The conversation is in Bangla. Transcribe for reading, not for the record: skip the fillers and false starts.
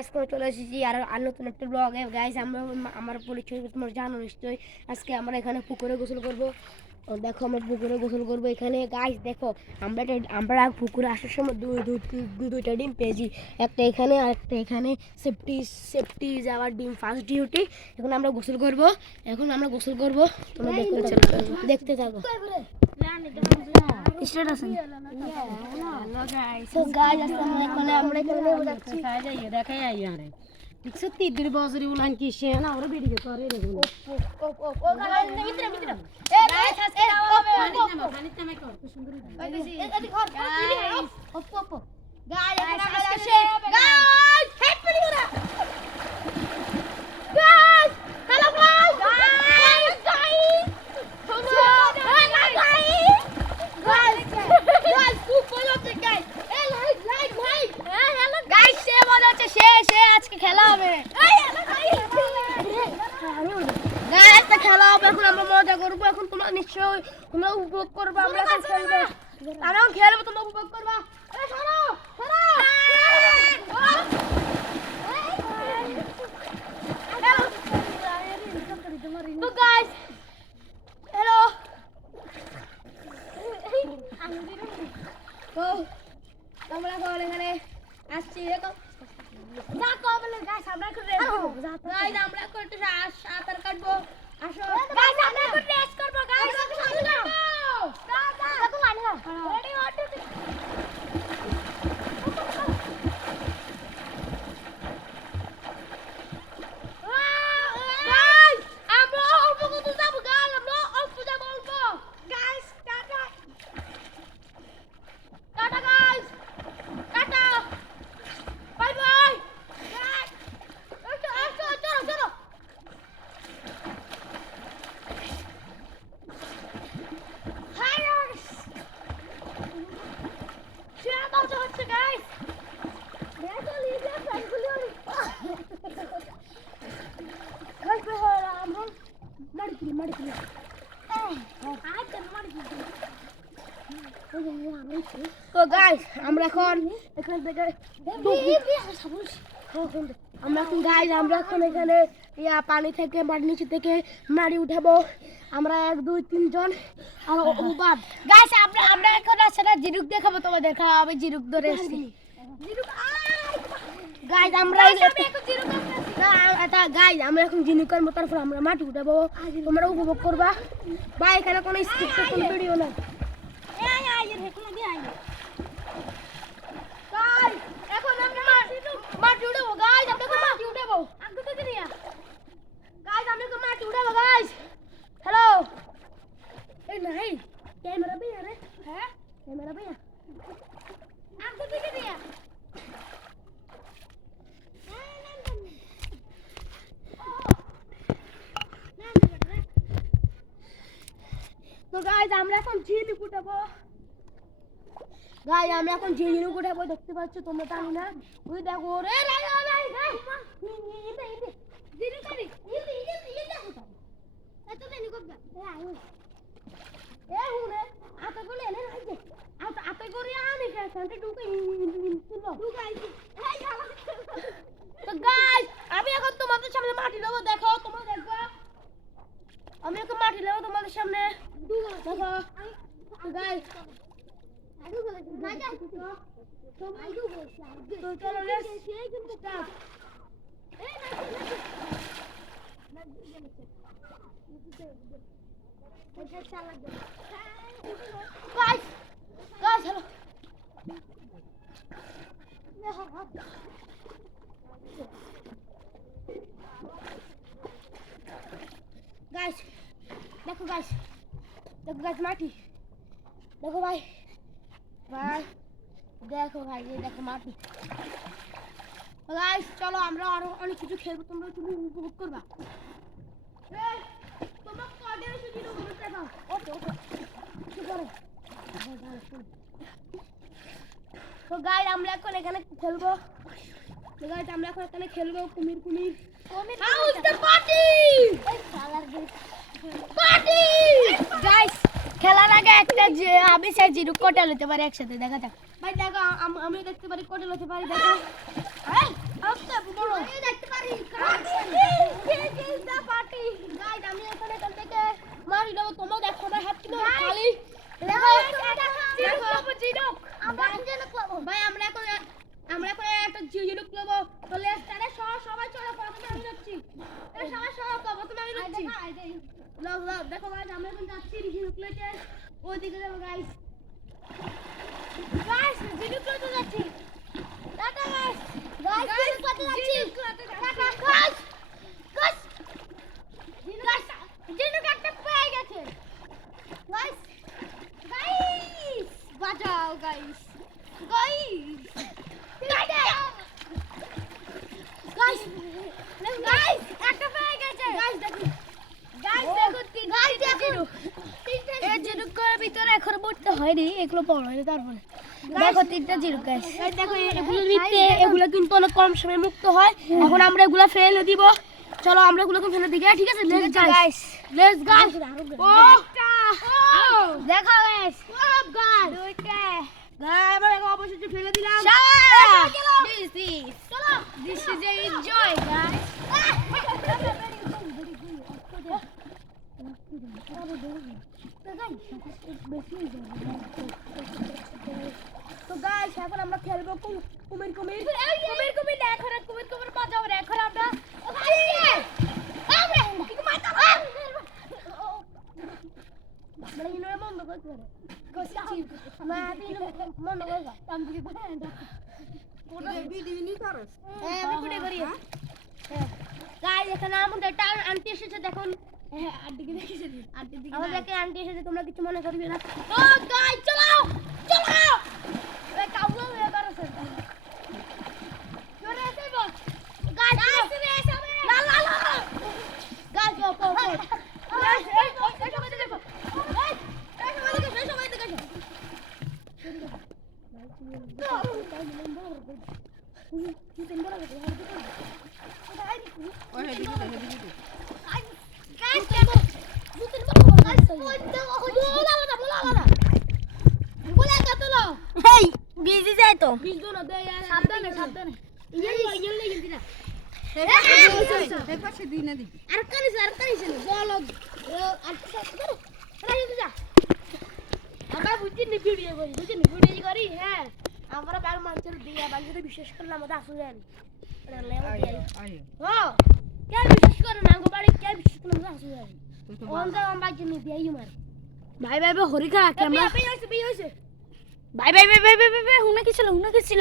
আজকে চলে এসেছি আর নতুন একটা ব্লগে। গাইস আমরা আমার পরিচয় তোমরা জানো নিশ্চয়ই। আজকে আমরা এখানে পুকুরে গোসল করব। দেখো আমরা পুকুরে গোসল করব এখানে। গাইস দেখো আমরা পুকুরে আসার সময় দুইটা ডিম পেয়েছি, একটা এখানে আর একটা এখানে। সেফটি যাওয়ার ডিম ফার্স্ট ডিউটি। এখন আমরা গোসল করব, তোমরা দেখতে থাকো। স্টার্ট আছে। হ্যালো গাইস, সো গাইস আমরা এখানে নেমে যাচ্ছি। দেখাই আই আরে সত্যি দুই বছর উলান কি সে না ওরে বেরিয়ে করে রে ও গাইস মিত্র এ গাইস আজকে হবে পানিতে নামাই কর তো সুন্দর এদি ঘর ওপ গাইস এখানে আমরা আসছে গাইস হেড পেলি করা গাইস হ্যালো গাইস খেলা হবে। খেলা হবে, এখন আমরা মজা করবো। এখন তোমরা নিশ্চয়ই তোমরা উপভোগ করবো। আমরা এখন খেলবো, আমরা খেলবো, তোমরা উপভোগ করবা। আমরা এখানে আসছি। আমরা এখন একটু সাঁতার কাটবো। আসো আমরা এখন রেস করবো। তো গাইস আমরা এখন এখান থেকে আমরা এখন এখানে পানি থেকে নিচে থেকে মারি উঠাবো। আমরা 1 2 3 জন আর ওবাদ গাইস আমরা এখন আসলে জিরুক দেখাবো তোমাদের। খাওয়াবে জিরুক ধরে আসছি। গাইস আমরা আমরা এখন জিনুকের মতো আমরা মাটি উঠাবো। তোমরা উপভোগ করবা। ভাই এখানে কোনো স্ক্রিপ্ট কোনো ভিডিও না। এখন আমরা মাটি উঠাবো। গাইস আমরা মাটি উঠাবো। গাইস হ্যালো এই নাই ক্যামেরা ভাইয়া রে। হ্যাঁ ক্যামেরা ভাইয়া আগে থেকে দিয়া। তো গাইস আমরা এখন ঝিনুক উঠাবো। দেখতে পাচ্ছ তোমরা, জানি না ওই দেখো রে আমি এখন তোমাদের সামনে মাটি দেবো। দেখো তোমরা দেখবা, আমি এখন মাটি দেবো তোমাদের সামনে। দেখো গাইস দেখো গাইস মাটি দেখো ভাই দেখো মাটি। গাইস চলো আমরা আরো অনেক কিছু খেলবো, তোমরা তুমি উপভোগ করবা। তো গাইস আমরা এখন এখানে খেলবো। কুমির গাইস খেলার আগে একটা আমি চাই জিরুক কোটেল হতে পারি একসাথে। দেখা যাক ভাই, দেখো আমি দেখতে পারি কোটেল হতে পারি। দেখো দেখো গাইস আমরা এখন যাচ্ছি জিরো প্লেটে ওইদিকে যাবো গাইস গাইস জিরো প্লেটে যাচ্ছি টাটা গাইস গাইস জিরো প্লেটে যাচ্ছি টাটা গাইস গাইস জিরো কাটতে পেয়ে গেছে গাইস গাইস বাঁচাও গাইস গাইস গাইস গাইস একটা পেয়ে গেছে গাইস দেখো গাইস দেখো এই জিরো করে ভিতরে এখন পড়তে হয়নি এগুলো বড় হয়নি তারপরে দেখো তিনটা জিরো গাইস দেখো এগুলোর ভিতরে এগুলো কিন্তু অনেক কম সময়ে মুক্ত হয় এখন আমরা এগুলো ফেলে দিব চলো আমরা এগুলোকে ফেলে দিই ঠিক আছে লেটস গাইস ও দেখো গাইস সব গাইস দুইটা গাইস আমরা অবশ্যই ফেলে দিলাম This is a enjoy, guys. তো গাইস এখন আমরা খেলবো কুমির কুমির বাজাও রে এখন আমরা মানে ইনো মন বন্ধ করে মা তিন মন বন্ধ করে আমি কি বানাই ভিডিও নি করস হ্যাঁ আমি ভিডিও করি হ্যাঁ গাইস এখানে আমাদের টাউন আন্টি এসেছে দেখুন হ্যাঁ আন্টিকে দেখেছেন আন্টি দিকে আমাদেরকে আন্টি এসেছে তোমরা কিছু মনে করবে না ও গাইস চলো এ কাউকে এ করছে জোরে এসে বল গাইস রেস হবে লা গাইস গো গো গাইস এই সবাই দেখো এই সবাই দেখো বিজি যায় তো সাবধানে সাবধানে এই পাশে দিই না দি আর কানিস বল আমরা ভিডিও করি হ্যাঁ আমরা ব্যাগ মানুষের দিয়ে মানুষের বিশেষ করলে আমাদের আসলে জানি ও কে বিশেষ করে না বাড়ি কে বিশেষ করে আমাদের আসলে জানি অন্ধ আমরা জন্য দিয়ে মার ভাই হরিকা ক্যামেরা বিয়ে হইছে ভাই হুনা কি ছিল